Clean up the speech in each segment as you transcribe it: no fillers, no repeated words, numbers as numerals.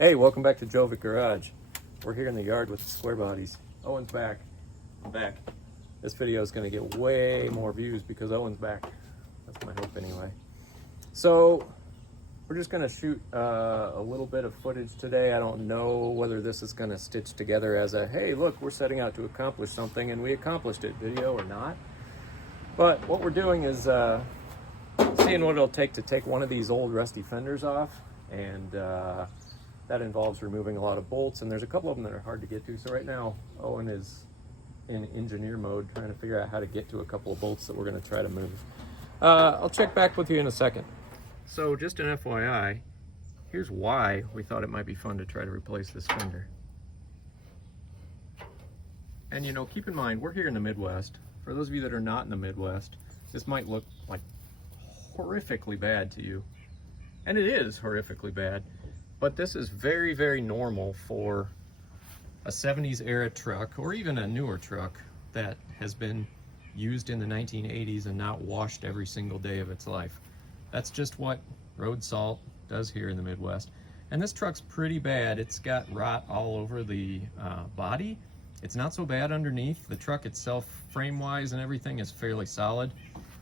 Hey, welcome back to Jovic Garage. We're here in the yard with the Squarebodies. Owen's back. I'm back. This video is going to get way more views because Owen's back. That's my hope anyway. So, we're just going to shoot a little bit of footage today. I don't know whether this is going to stitch together as a, hey, look, we're setting out to accomplish something and we accomplished it video or not. But what we're doing is seeing what it'll take to take one of these old rusty fenders off, and that involves removing a lot of bolts, and there's a couple of them that are hard to get to. So right now Owen is in engineer mode trying to figure out how to get to a couple of bolts that we're going to try to move. I'll check back with you in a second. So just an FYI, here's why we thought it might be fun to try to replace this fender. And you know, keep in mind, we're here in the Midwest. For those of you that are not in the Midwest, this might look like horrifically bad to you. And it is horrifically bad. But this is very, very normal for a 70s era truck, or even a newer truck that has been used in the 1980s and not washed every single day of its life. That's just what road salt does here in the Midwest. And this truck's pretty bad. It's got rot all over the body. It's not so bad underneath. The truck itself, frame-wise and everything, is fairly solid.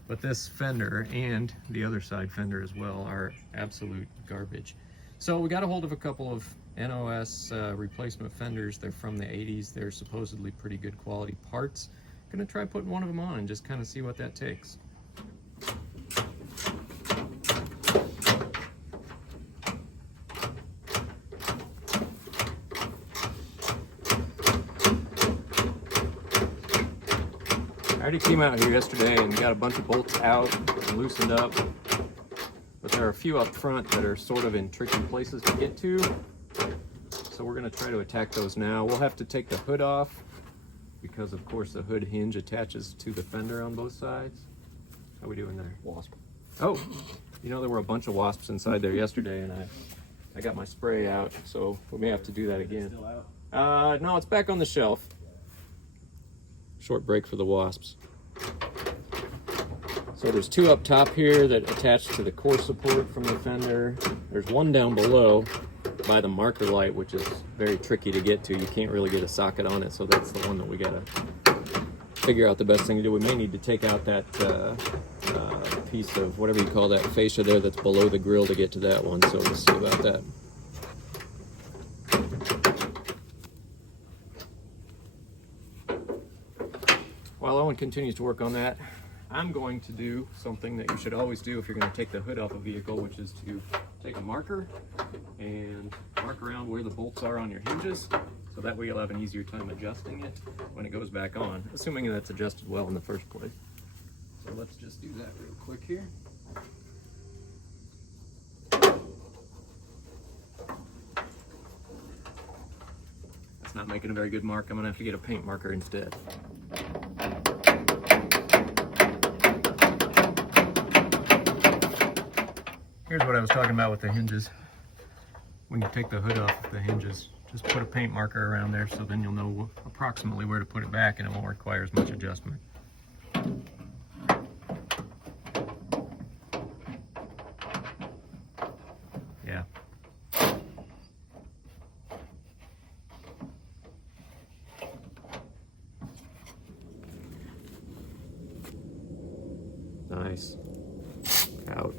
But this fender and the other side fender as well are absolute garbage. So we got a hold of a couple of NOS replacement fenders. They're from the 80s. They're supposedly pretty good quality parts. Gonna try putting one of them on and just kind of see what that takes. I already came out here yesterday and got a bunch of bolts out and loosened up. But there are a few up front that are sort of in tricky places to get to. So we're going to try to attack those now. We'll have to take the hood off because, of course, the hood hinge attaches to the fender on both sides. How are we doing there? Wasp. Oh, you know, there were a bunch of wasps inside there yesterday, and I got my spray out, so we may have to do that again. Still out? No, it's back on the shelf. Short break for the wasps. So there's two up top here that attach to the core support from the fender. There's one down below by the marker light, which is very tricky to get to. You can't really get a socket on it, so that's the one that we gotta figure out the best thing to do. We may need to take out that piece of whatever you call that fascia there that's below the grill to get to that one, so we'll see about that. While Owen continues to work on that, I'm going to do something that you should always do if you're going to take the hood off a vehicle, which is to take a marker and mark around where the bolts are on your hinges, so that way you'll have an easier time adjusting it when it goes back on, assuming that's adjusted well in the first place. So let's just do that real quick here. That's not making a very good mark. I'm going to have to get a paint marker instead. Here's what I was talking about with the hinges. When you take the hood off of the hinges, just put a paint marker around there so then you'll know approximately where to put it back and it won't require as much adjustment. Yeah. Nice. Out.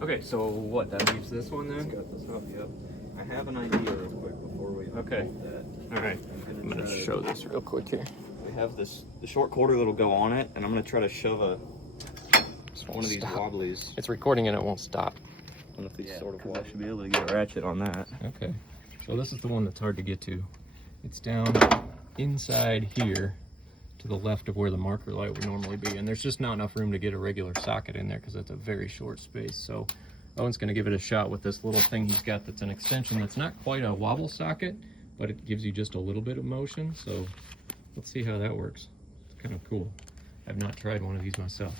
Okay, so what, that leaves this one then? Got this up, yep. I have an idea real quick before we Okay. that. Alright, I'm going to show this real quick here. We have the short quarter that'll go on it, and I'm going to try to shove one of these wobblies. It's recording and it won't stop. One of these sort of wobblies. I should be able to get a ratchet on that. Okay, so this is the one that's hard to get to. It's down inside here to the left of where the marker light would normally be, and there's just not enough room to get a regular socket in there because it's a very short space. So Owen's going to give it a shot with this little thing he's got that's an extension that's not quite a wobble socket, but it gives you just a little bit of motion. So let's see how that works. It's kind of cool. I've not tried one of these myself.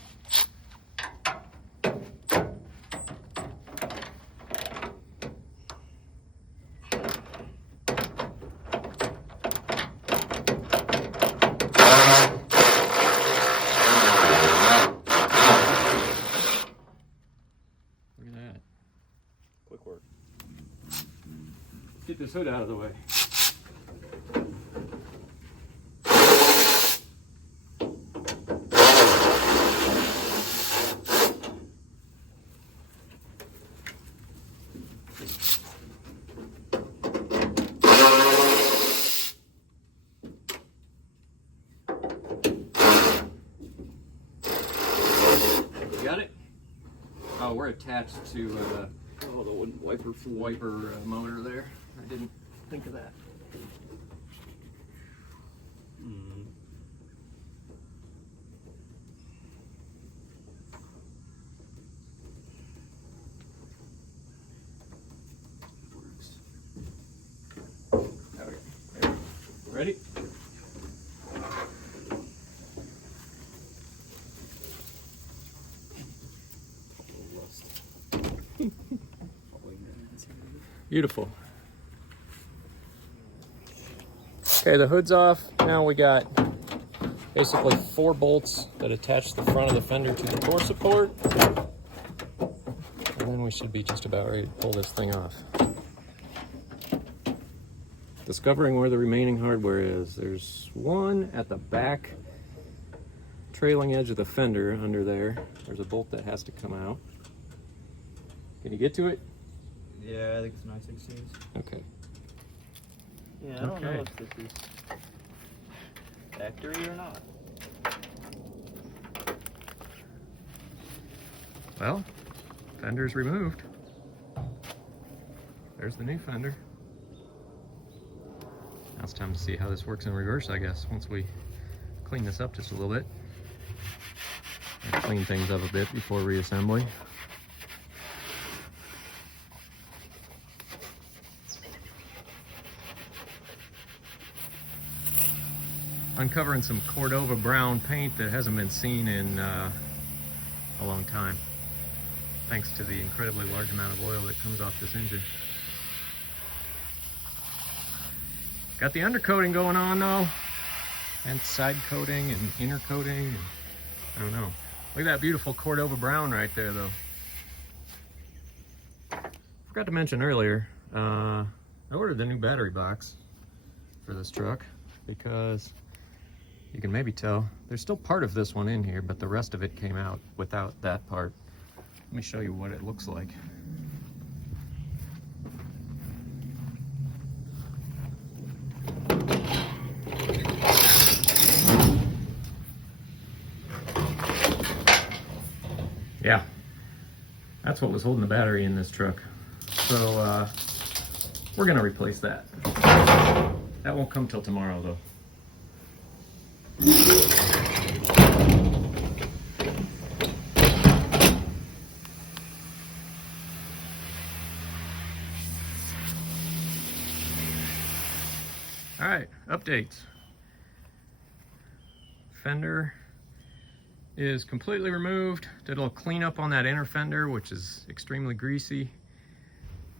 his hood out of the way. Got it? Oh, we're attached to the wiper fluid. wiper motor there. I didn't think of that. Okay. There. Ready? Beautiful. Okay, the hood's off. Now we got basically 4 bolts that attach the front of the fender to the door support. And then we should be just about ready to pull this thing off. Discovering where the remaining hardware is. There's one at the back trailing edge of the fender under there. There's a bolt that has to come out. Can you get to it? Yeah, I think it's nice 16s. Okay. Yeah, I don't know if this is factory or not. Well, fender's removed. There's the new fender. Now it's time to see how this works in reverse, I guess, once we clean this up just a little bit. And clean things up a bit before reassembly. Uncovering some Cordova brown paint that hasn't been seen in a long time, thanks to the incredibly large amount of oil that comes off this engine. Got the undercoating going on though, and side coating and inner coating, and I don't know. Look at that beautiful Cordova brown right there though. Forgot to mention earlier, I ordered the new battery box for this truck because you can maybe tell there's still part of this one in here, but the rest of it came out without that part. Let me show you what it looks like. Yeah, that's what was holding the battery in this truck. So we're gonna replace that. That won't come till tomorrow though. All right, updates. Fender is completely removed. Did a little cleanup on that inner fender, which is extremely greasy.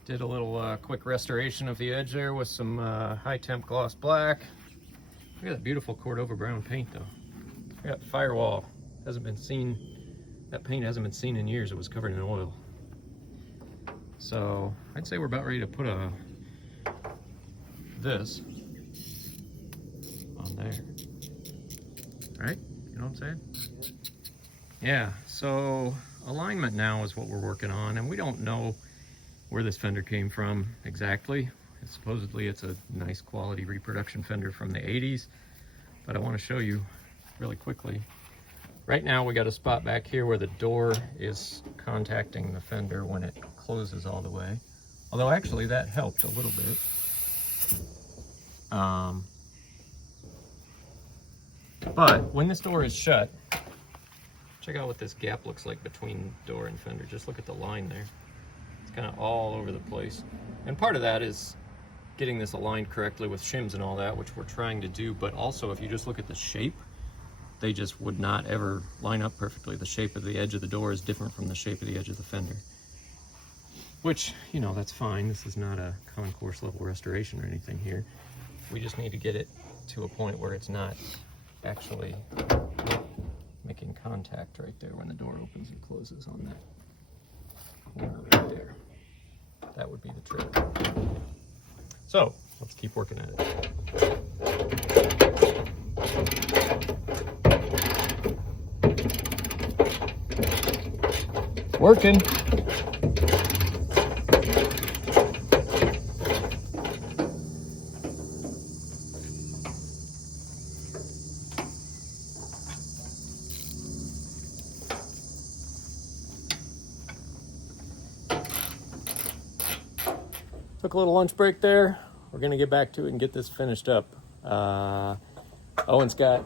Did a little quick restoration of the edge there with some high temp gloss black. Look at that beautiful Cordova brown paint though. We got firewall. Hasn't been seen, that paint hasn't been seen in years. It was covered in oil. So I'd say we're about ready to put this on there. All right, you know what I'm saying? Yeah, so alignment now is what we're working on, and we don't know where this fender came from exactly. Supposedly it's a nice quality reproduction fender from the 80s, but I want to show you really quickly. Right now we got a spot back here where the door is contacting the fender when it closes all the way. Although actually that helped a little bit. But when this door is shut, check out what this gap looks like between door and fender. Just look at the line there. It's kind of all over the place. And part of that is getting this aligned correctly with shims and all that, which we're trying to do. But also if you just look at the shape, they just would not ever line up perfectly. The shape of the edge of the door is different from the shape of the edge of the fender. Which, you know, that's fine. This is not a concourse level restoration or anything here. We just need to get it to a point where it's not actually making contact right there when the door opens and closes on that corner right there. That would be the trick. So let's keep working at it. Working. Took a little lunch break there. We're gonna get back to it and get this finished up. Owen's got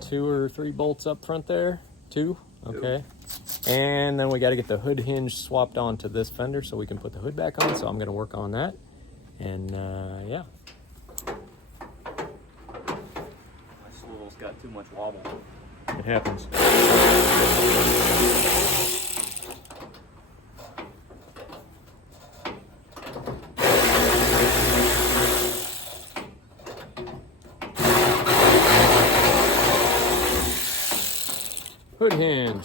2 or 3 bolts up front there. 2, okay. And then we got to get the hood hinge swapped onto this fender so we can put the hood back on. So I'm gonna work on that. And yeah. My swivel's got too much wobble. It happens. Hood hinge.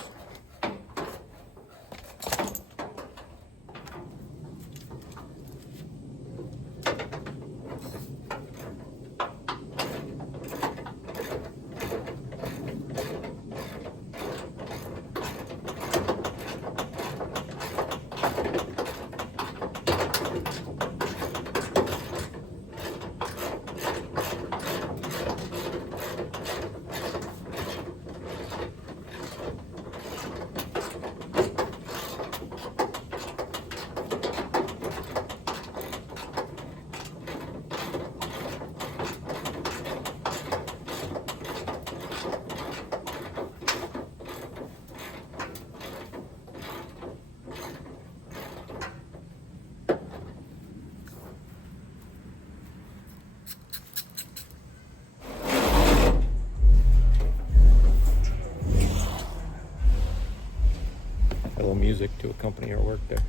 A little music to accompany our work there.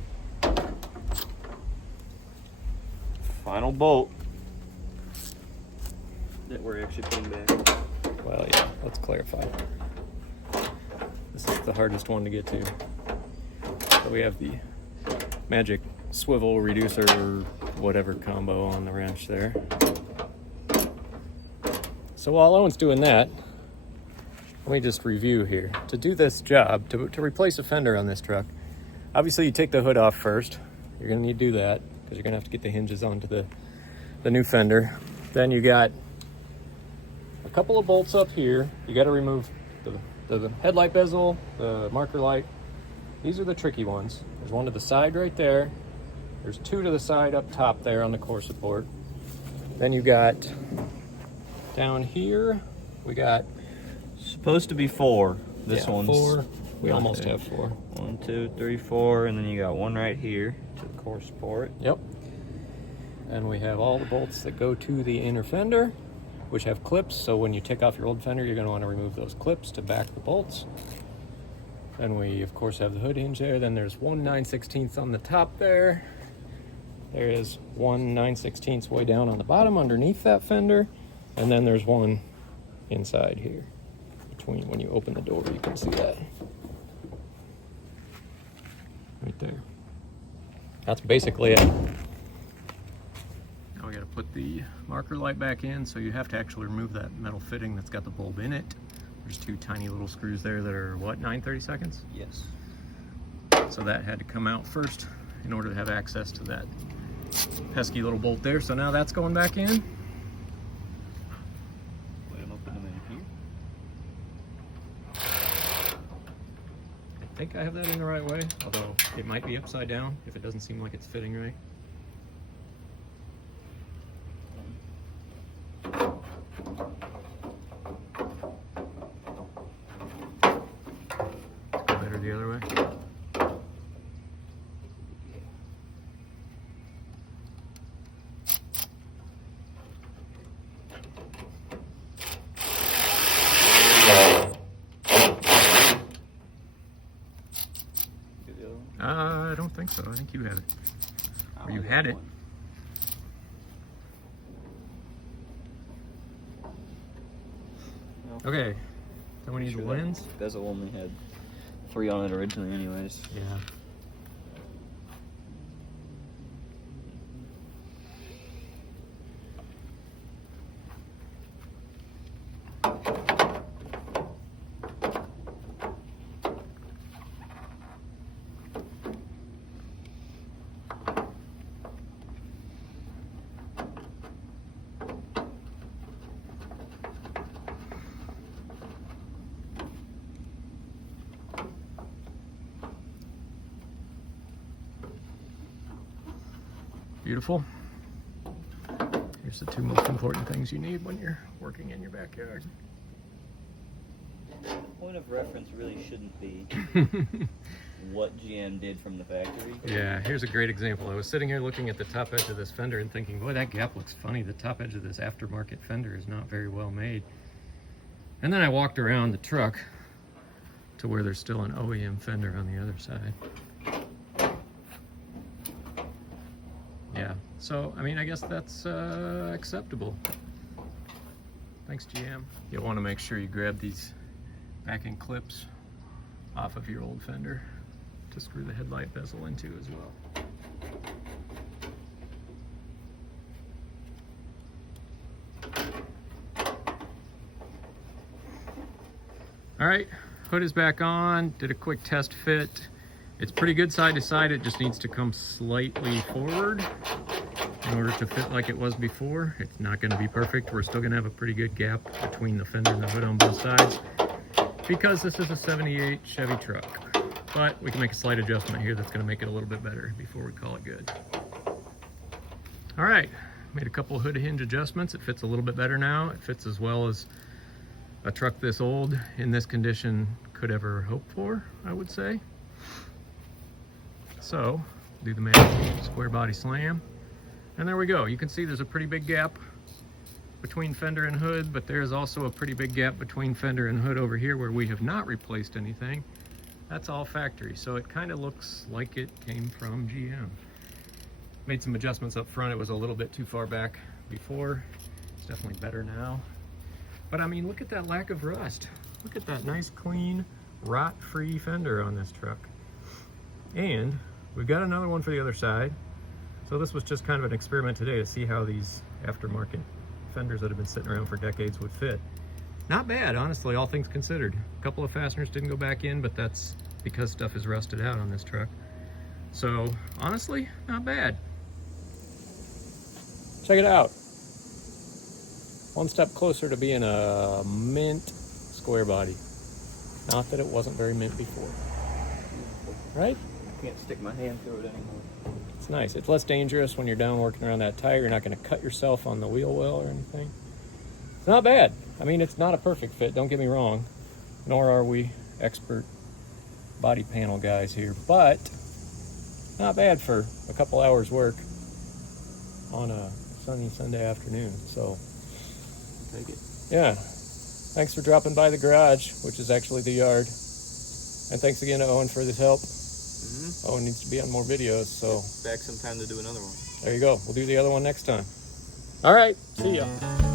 Final bolt that we're actually putting back. Well, yeah, let's clarify. This is the hardest one to get to. So we have the magic swivel reducer whatever combo on the wrench there. So while Owen's doing that, let me just review here. To do this job, to replace a fender on this truck, obviously you take the hood off first. You're gonna need to do that because you're gonna have to get the hinges onto the new fender. Then you got a couple of bolts up here. You gotta remove the headlight bezel, the marker light. These are the tricky ones. There's one to the side right there. There's 2 to the side up top there on the core support. Then you got down here, we got Supposed to be 4. This one's 4. We right almost there. have 4. 1, 2, 3, 4, and then you got one right here to the core support. Yep. And we have all the bolts that go to the inner fender, which have clips. So when you take off your old fender, you're going to want to remove those clips to back the bolts. Then we, of course, have the hood hinge there. Then there's 1 9/16 on the top there. There is 1 9/16 way down on the bottom underneath that fender. And then there's one inside here. When you open the door, you can see that right there. That's basically it. Now we got to put the marker light back in, so you have to actually remove that metal fitting that's got the bulb in it. There's 2 tiny little screws there that are what, 9/32? Yes. So that had to come out first in order to have access to that pesky little bolt there. So now that's going back in. I think I have that in the right way, although it might be upside down if it doesn't seem like it's fitting right. Go better the other way. I don't think so. I think you have it. Or you had it. No. Okay. Then we need the lens. Bezel only had 3 on it originally anyways. Yeah. Beautiful. Here's the two most important things you need when you're working in your backyard. The point of reference really shouldn't be what GM did from the factory. Yeah, here's a great example. I was sitting here looking at the top edge of this fender and thinking, boy, that gap looks funny. The top edge of this aftermarket fender is not very well made. And then I walked around the truck to where there's still an OEM fender on the other side. Yeah, so, I mean, I guess that's acceptable. Thanks, GM. You'll want to make sure you grab these backing clips off of your old fender to screw the headlight bezel into as well. All right, hood is back on. Did a quick test fit. It's pretty good side to side. It just needs to come slightly forward in order to fit like it was before. It's not going to be perfect. We're still going to have a pretty good gap between the fender and the hood on both sides because this is a 78 Chevy truck. But we can make a slight adjustment here that's going to make it a little bit better before we call it good. All right, made a couple hood hinge adjustments. It fits a little bit better now. It fits as well as a truck this old in this condition could ever hope for, I would say. So, do the magic square body slam. And there we go. You can see there's a pretty big gap between fender and hood, but there's also a pretty big gap between fender and hood over here where we have not replaced anything. That's all factory, so it kind of looks like it came from GM. Made some adjustments up front. It was a little bit too far back before. It's definitely better now. But I mean, look at that lack of rust. Look at that nice, clean, rot-free fender on this truck. And we've got another one for the other side. So this was just kind of an experiment today to see how these aftermarket fenders that have been sitting around for decades would fit. Not bad, honestly, all things considered. A couple of fasteners didn't go back in, but that's because stuff is rusted out on this truck. So, honestly, not bad. Check it out. One step closer to being a mint square body. Not that it wasn't very mint before. Right? I can't stick my hand through it anymore. It's nice. It's less dangerous when you're down working around that tire. You're not going to cut yourself on the wheel well or anything. It's not bad. I mean, it's not a perfect fit, don't get me wrong. Nor are we expert body panel guys here. But not bad for a couple hours work on a sunny Sunday afternoon. So, Take it. yeah. Thanks for dropping by the garage, which is actually the yard. And thanks again to Owen for this help. Owen needs to be on more videos, so Back sometime to do another one. there you go. We'll do the other one next time. All right, see ya.